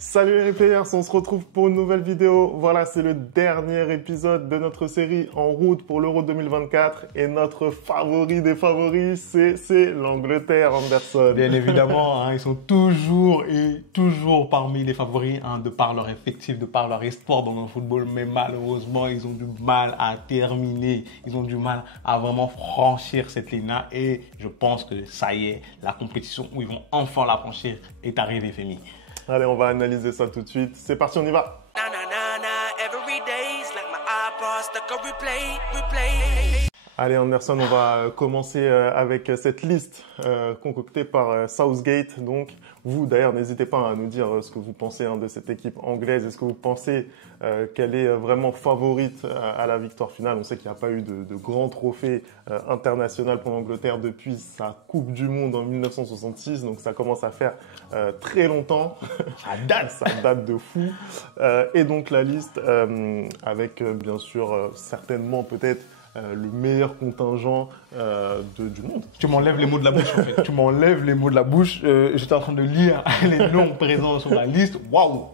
Salut les players, on se retrouve pour une nouvelle vidéo. Voilà, c'est le dernier épisode de notre série En route pour l'Euro 2024 et notre favori des favoris, c'est l'Angleterre, Anderson. Bien évidemment, ils sont toujours parmi les favoris de par leur effectif, de par leur espoir dans le football, mais malheureusement, ils ont du mal à terminer, ils ont du mal à vraiment franchir cette ligne-là et je pense que ça y est, la compétition où ils vont enfin la franchir est arrivée, Femi. Allez, on va analyser ça tout de suite. C'est parti, on y va. Allez Anderson, on va commencer avec cette liste concoctée par Southgate. Donc, vous d'ailleurs, n'hésitez pas à nous dire ce que vous pensez de cette équipe anglaise. Est-ce que vous pensez qu'elle est vraiment favorite à la victoire finale? On sait qu'il n'y a pas eu de grand trophée international pour l'Angleterre depuis sa Coupe du Monde en 1966. Donc, ça commence à faire très longtemps. Ça date de fou. Et donc, la liste avec bien sûr certainement peut-être le meilleur contingent du monde. Tu m'enlèves les mots de la bouche en fait. Tu m'enlèves les mots de la bouche. J'étais en train de lire les noms présents sur la liste. Waouh.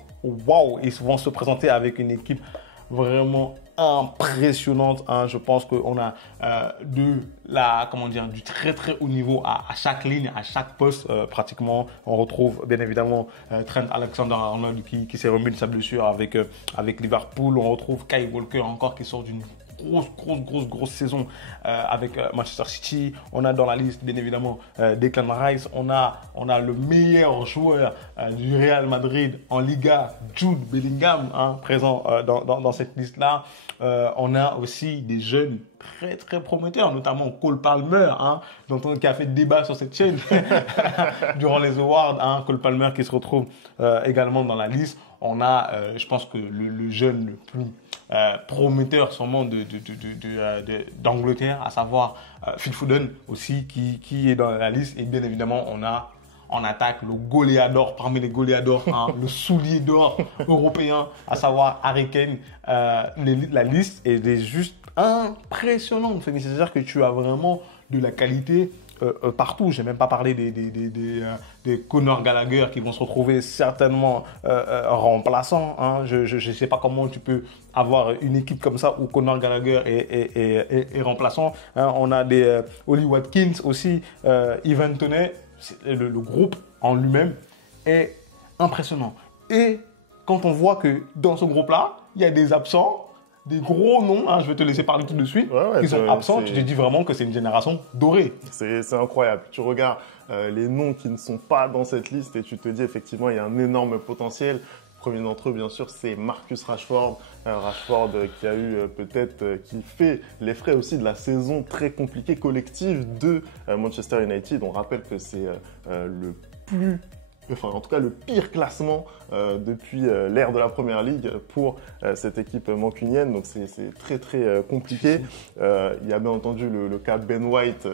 Ils vont se présenter avec une équipe vraiment impressionnante. Je pense qu'on a du très très haut niveau à chaque ligne, à chaque poste pratiquement. On retrouve bien évidemment Trent Alexander-Arnold qui s'est remis de sa blessure avec Liverpool. On retrouve Kyle Walker encore qui sort d'une grosse saison avec Manchester City. On a dans la liste bien évidemment Declan Rice. On a le meilleur joueur du Real Madrid en Liga, Jude Bellingham, présent dans cette liste là. On a aussi des jeunes très prometteurs, notamment Cole Palmer, qui a fait débat sur cette chaîne durant les awards. Cole Palmer qui se retrouve également dans la liste. On a, je pense que le jeune le plus prometteur sûrement d'Angleterre, à savoir Phil Foden aussi qui est dans la liste. Et bien évidemment, on a en attaque le goléador parmi les goléadors, le soulier d'or européen, à savoir Harry Kane. La liste est juste impressionnante. C'est-à-dire que tu as vraiment de la qualité partout. Je n'ai même pas parlé des Conor Gallagher qui vont se retrouver certainement remplaçants. Je ne sais pas comment tu peux avoir une équipe comme ça où Conor Gallagher est remplaçant. On a des Oli Watkins aussi, Ivan Toney. Le groupe en lui-même est impressionnant. Et quand on voit que dans ce groupe-là, il y a des absents, des gros noms, je vais te laisser parler tout de suite, qui sont absents, tu te dis vraiment que c'est une génération dorée. C'est incroyable. Tu regardes les noms qui ne sont pas dans cette liste et tu te dis effectivement il y a un énorme potentiel. Le premier d'entre eux, bien sûr, c'est Marcus Rashford. Rashford qui a eu qui fait les frais aussi de la saison très compliquée collective de Manchester United. On rappelle que c'est en tout cas le pire classement depuis l'ère de la Première Ligue pour cette équipe mancunienne. Donc c'est très compliqué. Il y a bien entendu le cas Ben White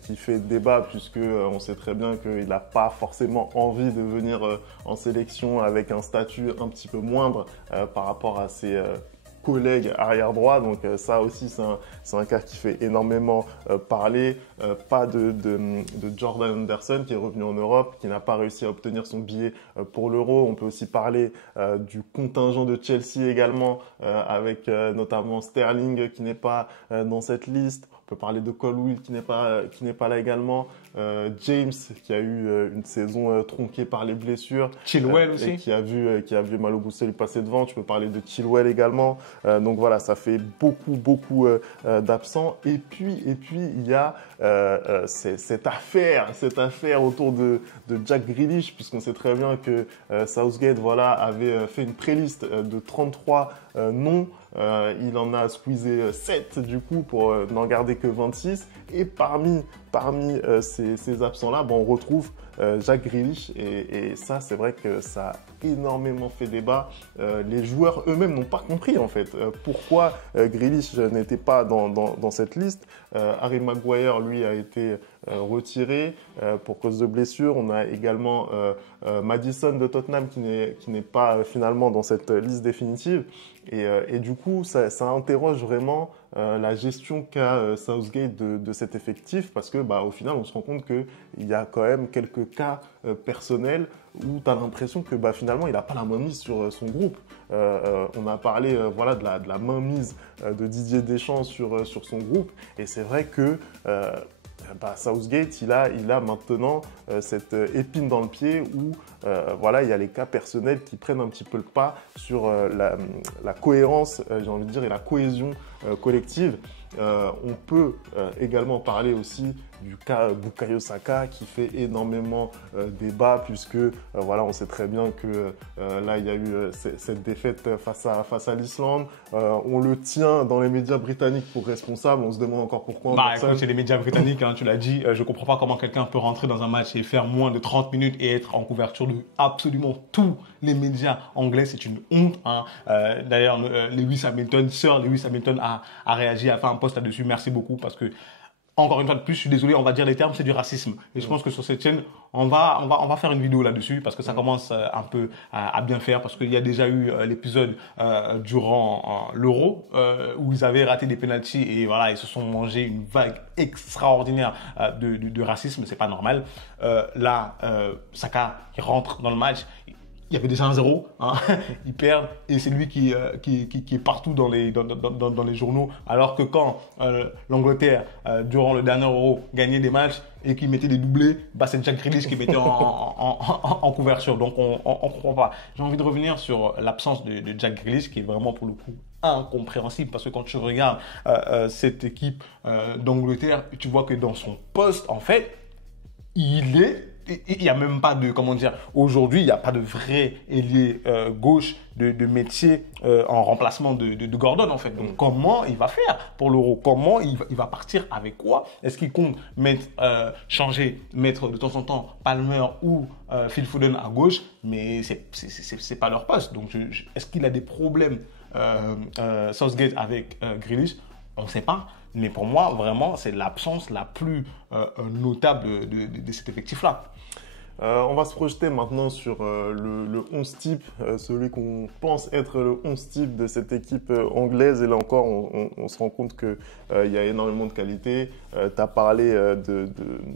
qui fait débat puisque on sait très bien qu'il n'a pas forcément envie de venir en sélection avec un statut un petit peu moindre par rapport à ses collègues arrière droit. Donc ça aussi c'est un cas qui fait énormément parler. Pas de Jordan Henderson qui est revenu en Europe, qui n'a pas réussi à obtenir son billet pour l'Euro. On peut aussi parler du contingent de Chelsea également avec notamment Sterling qui n'est pas dans cette liste. On peut parler de Colwill qui n'est pas là également. James qui a eu une saison tronquée par les blessures. Chilwell aussi. Et qui a vu Malo Gusto lui passer devant. Tu peux parler de Chilwell également. Donc voilà, ça fait beaucoup d'absents. Et puis il y a cette affaire autour de Jack Grealish, puisqu'on sait très bien que Southgate avait fait une pré-liste de 33 noms. Il en a squeezé 7 du coup pour n'en garder que 26. Et parmi ces absents-là, on retrouve Jack Grealish. Et ça, c'est vrai que ça a énormément fait débat. Les joueurs eux-mêmes n'ont pas compris en fait pourquoi Grealish n'était pas dans cette liste. Harry Maguire, lui, a été retiré pour cause de blessure. On a également Maddison de Tottenham qui n'est pas finalement dans cette liste définitive. Et du coup, ça interroge vraiment la gestion qu'a Southgate de cet effectif, parce que au final, on se rend compte qu'il y a quand même quelques cas personnels où tu as l'impression que finalement, il n'a pas la mainmise sur son groupe. On a parlé voilà, de la mainmise de Didier Deschamps sur son groupe. Et c'est vrai que Southgate, il a maintenant cette épine dans le pied où voilà, il y a les cas personnels qui prennent un petit peu le pas sur la cohérence, j'ai envie de dire, et la cohésion collective. On peut également parler aussi du cas Bukayo Saka qui fait énormément débat puisque voilà, on sait très bien que là il y a eu cette défaite face à l'Islande. On le tient dans les médias britanniques pour responsable. On se demande encore pourquoi. Écoute, c'est les médias britanniques, hein, tu l'as dit. Je comprends pas comment quelqu'un peut rentrer dans un match et faire moins de 30 minutes et être en couverture de absolument tous les médias anglais. C'est une honte. Hein. D'ailleurs, Sir Lewis Hamilton a réagi, a fait un post là-dessus. Merci beaucoup parce que encore une fois de plus, je suis désolé, on va dire les termes, c'est du racisme. Et je pense que sur cette chaîne, on va faire une vidéo là-dessus parce que ça commence un peu à bien faire parce qu'il y a déjà eu l'épisode durant l'Euro où ils avaient raté des pénaltys et voilà, ils se sont mangés une vague extraordinaire de racisme. C'est pas normal. Saka, qui rentre dans le match. Il y avait déjà 1-0, hein. Ils perdent et c'est lui qui est partout dans les journaux. Alors que quand l'Angleterre, durant le dernier Euro, gagnait des matchs et qui mettait des doublés, c'est Jack Grealish qui mettait en couverture. Donc on comprend pas. J'ai envie de revenir sur l'absence de Jack Grealish qui est vraiment pour le coup incompréhensible parce que quand tu regardes cette équipe d'Angleterre, tu vois que dans son poste, en fait, il n'y a même pas de, comment dire, aujourd'hui, il n'y a pas de vrai ailier gauche de métier en remplacement de Gordon, en fait. Donc, comment il va faire pour l'Euro? Comment il va partir avec quoi? Est-ce qu'il compte mettre de temps en temps Palmer ou Phil Foden à gauche? Mais c'est pas leur poste. Donc, est-ce qu'il a des problèmes Southgate avec Grealish? On ne sait pas. Mais pour moi, vraiment, c'est l'absence la plus notable de cet effectif-là. On va se projeter maintenant sur le 11 type, celui qu'on pense être le 11 type de cette équipe anglaise. Et là encore, on se rend compte qu'il y a énormément de qualité. Tu as parlé de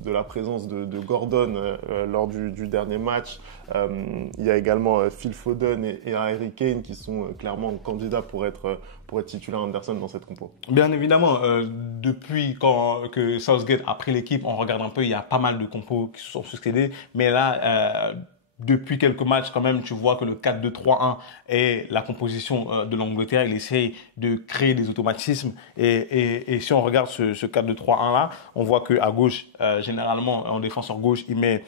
la présence de Gordon lors du dernier match. Il y a également Phil Foden et Harry Kane qui sont clairement candidats pour être titulaire Anderson dans cette compo. Bien évidemment, depuis que Southgate a pris l'équipe, on regarde un peu, il y a pas mal de compos qui se sont succédés. Mais là, depuis quelques matchs, quand même, tu vois que le 4-2-3-1 est la composition de l'Angleterre. Il essaye de créer des automatismes. Et si on regarde ce 4-2-3-1 là, on voit qu'à gauche, généralement, en défenseur gauche, il met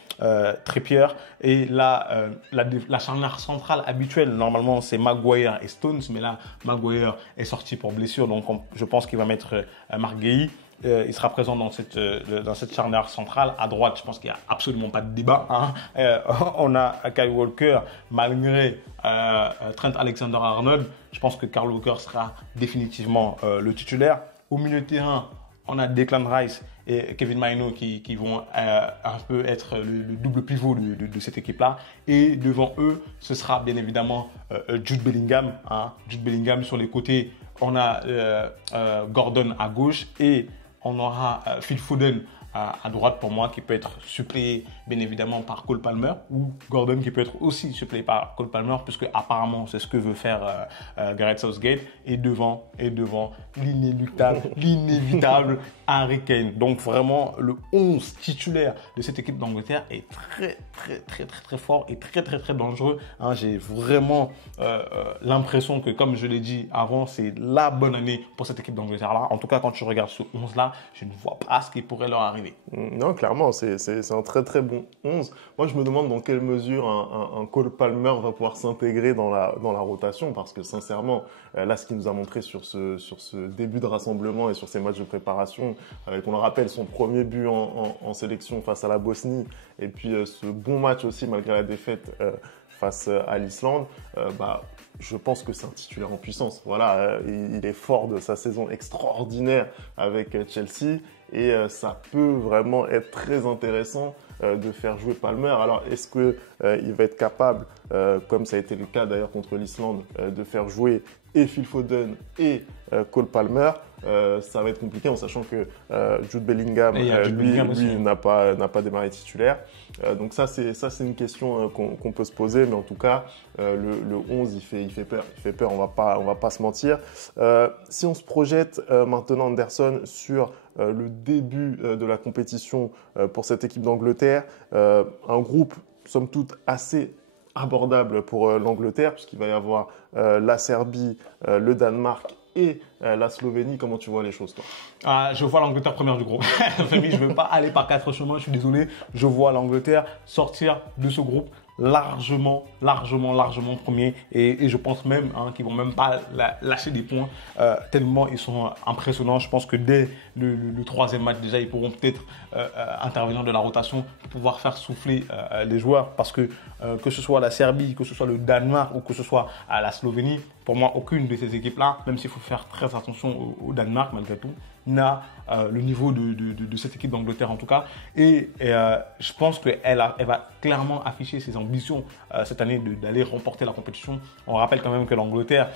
Trippier. Et là, la charnière centrale habituelle, normalement, c'est Maguire et Stones. Mais là, Maguire est sorti pour blessure. Donc, je pense qu'il va mettre Marc Guéhi. Il sera présent dans cette charnière centrale. À droite, je pense qu'il n'y a absolument pas de débat. Hein. On a Kyle Walker, malgré Trent Alexander-Arnold. Je pense que Kyle Walker sera définitivement le titulaire. Au milieu de terrain, on a Declan Rice et Kevin Maino qui vont un peu être le double pivot de cette équipe-là. Et devant eux, ce sera bien évidemment Jude Bellingham. Hein. Jude Bellingham sur les côtés. On a Gordon à gauche et on aura Phil Foden à droite pour moi qui peut être suppléé bien évidemment par Cole Palmer ou Gordon qui peut être aussi suppléé par Cole Palmer puisque apparemment c'est ce que veut faire Gareth Southgate et devant l'inéluctable, l'inévitable Harry Kane. Donc vraiment le 11 titulaire de cette équipe d'Angleterre est très fort et très dangereux. Hein, j'ai vraiment l'impression que comme je l'ai dit avant, c'est la bonne année pour cette équipe d'Angleterre là. En tout cas quand tu regardes ce 11 là, je ne vois pas ce qui pourrait leur arriver. Non, clairement, c'est un très bon 11. Moi, je me demande dans quelle mesure un Cole Palmer va pouvoir s'intégrer dans la rotation parce que sincèrement, là, ce qu'il nous a montré sur ce début de rassemblement et sur ces matchs de préparation, avec, on le rappelle, son premier but en sélection face à la Bosnie et puis ce bon match aussi malgré la défaite face à l'Islande, je pense que c'est un titulaire en puissance. Voilà, il est fort de sa saison extraordinaire avec Chelsea et ça peut vraiment être très intéressant de faire jouer Palmer. Alors, est-ce qu'il va être capable, comme ça a été le cas d'ailleurs contre l'Islande, de faire jouer et Phil Foden et Cole Palmer? ça va être compliqué en sachant que Jude Bellingham, lui n'a pas démarré titulaire. Donc ça, c'est une question qu'on peut se poser, mais en tout cas, le 11, il fait peur. Il fait peur, on va pas se mentir. Si on se projette maintenant, Anderson, sur le début de la compétition pour cette équipe d'Angleterre, un groupe, somme toute, assez abordable pour l'Angleterre, puisqu'il va y avoir la Serbie, le Danemark et la Slovénie. Comment tu vois les choses, toi? Je vois l'Angleterre première du groupe. Famille, je ne veux pas aller par 4 chemins, je suis désolé. Je vois l'Angleterre sortir de ce groupe largement premier. Et je pense même qu'ils ne vont même pas lâcher des points tellement ils sont impressionnants. Je pense que dès le troisième match, déjà, ils pourront peut-être intervenir de la rotation pour pouvoir faire souffler les joueurs. Parce que ce soit la Serbie, que ce soit le Danemark ou que ce soit la Slovénie, pour moi, aucune de ces équipes-là, même s'il faut faire très attention au Danemark malgré tout, n'a le niveau de cette équipe d'Angleterre en tout cas. Et je pense qu'elle va clairement afficher ses ambitions cette année d'aller remporter la compétition. On rappelle quand même que l'Angleterre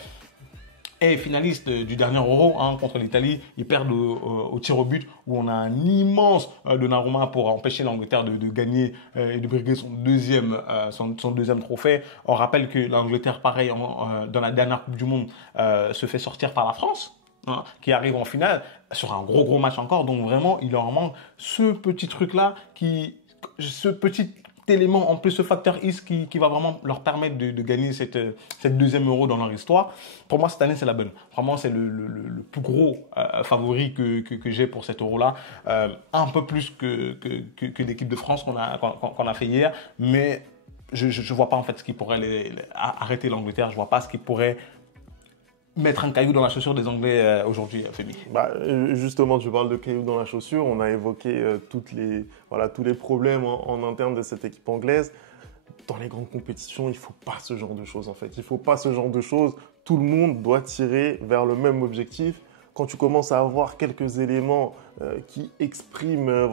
est finaliste du dernier Euro contre l'Italie. Ils perdent au tir au but où on a un immense Donnarumma pour empêcher l'Angleterre de gagner et de briguer son deuxième trophée. On rappelle que l'Angleterre, pareil, dans la dernière Coupe du Monde, se fait sortir par la France, qui arrive en finale sur un gros match encore. Donc vraiment, il leur manque ce petit truc-là, ce petit élément, en plus ce facteur X qui va vraiment leur permettre de gagner cette deuxième Euro dans leur histoire. Pour moi, cette année, c'est la bonne. Vraiment, c'est le plus gros favori que j'ai pour cet Euro-là. Un peu plus que l'équipe de France qu'on a fait hier. Mais je ne vois pas en fait ce qui pourrait arrêter l'Angleterre. Je ne vois pas ce qui pourrait mettre un caillou dans la chaussure des Anglais aujourd'hui, Femi. Justement, tu parles de caillou dans la chaussure. On a évoqué tous les problèmes en interne de cette équipe anglaise. Dans les grandes compétitions, il ne faut pas ce genre de choses en fait. Il ne faut pas ce genre de choses. Tout le monde doit tirer vers le même objectif. Quand tu commences à avoir quelques éléments qui expriment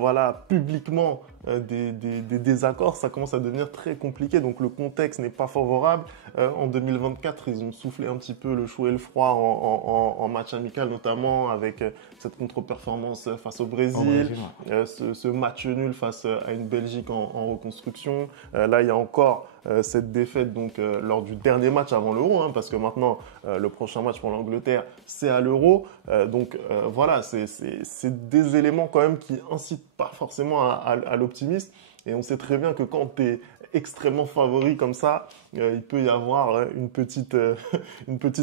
publiquement des désaccords, ça commence à devenir très compliqué. Donc le contexte n'est pas favorable. En 2024, ils ont soufflé un petit peu le chaud et le froid en match amical, notamment avec cette contre-performance face au Brésil, ce match nul face à une Belgique en reconstruction. Là, il y a encore cette défaite lors du dernier match avant l'Euro, parce que maintenant, le prochain match pour l'Angleterre, c'est à l'Euro. C'est des éléments quand même qui incitent pas forcément à l'optimisme. Et on sait très bien que quand tu es extrêmement favori comme ça, il peut y avoir une petite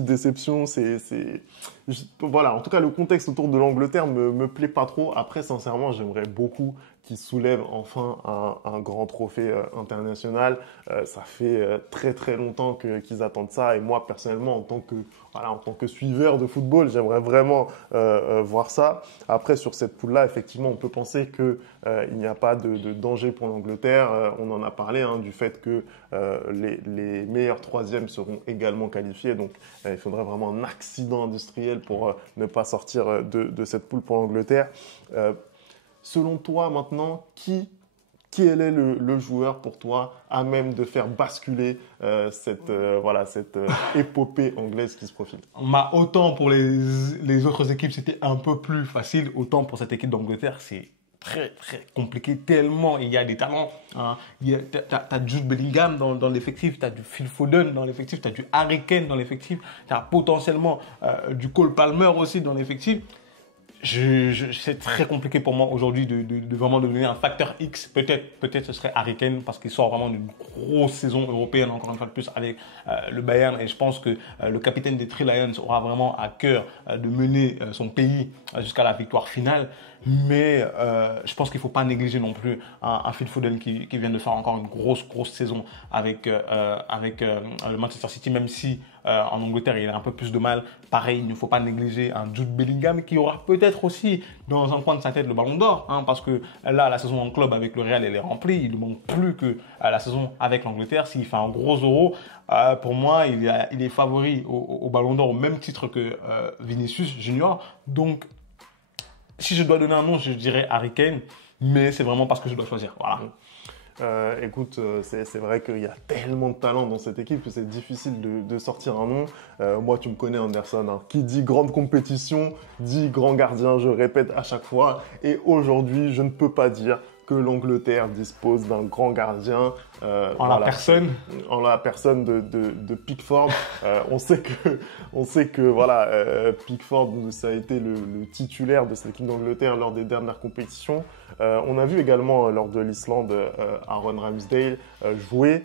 déception. En tout cas, le contexte autour de l'Angleterre me plaît pas trop. Après, sincèrement, j'aimerais beaucoup qu'ils soulèvent enfin un grand trophée international. Ça fait très très longtemps qu'ils attendent ça. Et moi, personnellement, en tant que suiveur de football, j'aimerais vraiment voir ça. Après, sur cette poule-là, effectivement, on peut penser qu'il n'y a pas de danger pour l'Angleterre. On en a parlé du fait que les meilleurs troisièmes seront également qualifiés. Donc, il faudrait vraiment un accident industriel pour ne pas sortir de cette poule pour l'Angleterre. Selon toi, maintenant, quel est le joueur pour toi à même de faire basculer cette épopée anglaise qui se profile? Autant pour les autres équipes, c'était un peu plus facile. Autant pour cette équipe d'Angleterre, c'est très très compliqué tellement il y a des talents. Tu as Jude Bellingham dans l'effectif, tu as du Phil Foden dans l'effectif, tu as du Harry Kane dans l'effectif, tu as potentiellement du Cole Palmer aussi dans l'effectif. C'est très compliqué pour moi aujourd'hui de vraiment devenir un facteur X. Peut-être ce serait Harry Kane parce qu'il sort vraiment d'une grosse saison européenne, encore une fois de plus, avec le Bayern. Et je pense que le capitaine des Three Lions aura vraiment à cœur de mener son pays jusqu'à la victoire finale. Mais je pense qu'il ne faut pas négliger non plus un Phil Foden qui vient de faire encore une grosse saison avec le Manchester City, même si en Angleterre il a un peu plus de mal. Pareil, il ne faut pas négliger un Jude Bellingham qui aura peut-être aussi dans un coin de sa tête le ballon d'or, parce que là la saison en club avec le Real elle est remplie. Il ne manque plus que la saison avec l'Angleterre. S'il fait un gros Euro, pour moi il est favori au ballon d'or au même titre que Vinicius Junior. Donc si je dois donner un nom, je dirais Harry Kane, mais c'est vraiment parce que je dois choisir. Voilà. Écoute, c'est vrai qu'il y a tellement de talent dans cette équipe que c'est difficile de sortir un nom. Moi, tu me connais, Anderson, hein. Qui dit grande compétition, dit grand gardien, je répète à chaque fois. Et aujourd'hui, je ne peux pas dire que l'Angleterre dispose d'un grand gardien. En la personne. En la personne de Pickford. On sait que voilà, Pickford, ça a été le titulaire de cette équipe d'Angleterre lors des dernières compétitions. On a vu également lors de l'Islande Aaron Ramsdale jouer.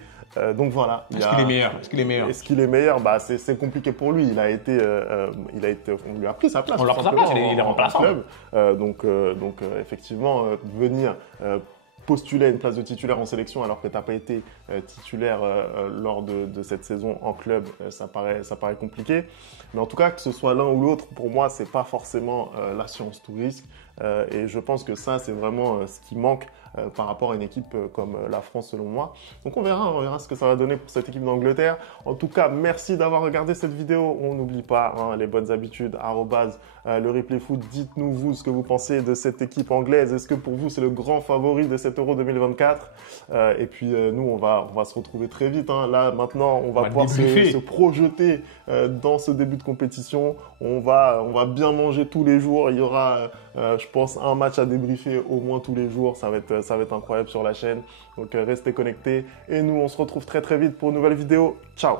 Donc voilà. Est-ce qu'il est meilleur? Est-ce qu'il est meilleur? Est-ce qu'il est meilleur? Bah, c'est compliqué pour lui. On lui a pris sa place. On lui a pris sa place, il est remplaçant. Donc effectivement, venir postuler à une place de titulaire en sélection alors que tu n'as pas été titulaire lors de cette saison en club, ça paraît compliqué. Mais en tout cas, que ce soit l'un ou l'autre, pour moi, c'est pas forcément l'assurance tout risque. Et je pense que ça, c'est vraiment ce qui manque par rapport à une équipe comme la France, selon moi. Donc on verra ce que ça va donner pour cette équipe d'Angleterre. En tout cas, merci d'avoir regardé cette vidéo. On n'oublie pas les bonnes habitudes, le replay foot. Dites-nous vous ce que vous pensez de cette équipe anglaise. Est-ce que pour vous, c'est le grand favori de cet Euro 2024? Et puis nous, on va se retrouver très vite. Là, maintenant, on va pouvoir se projeter dans ce début de compétition. On va bien manger tous les jours. Il y aura, je pense, un match à débriefer au moins tous les jours. Ça va être incroyable sur la chaîne. Donc, restez connectés. Et nous, on se retrouve très très vite pour une nouvelle vidéo. Ciao!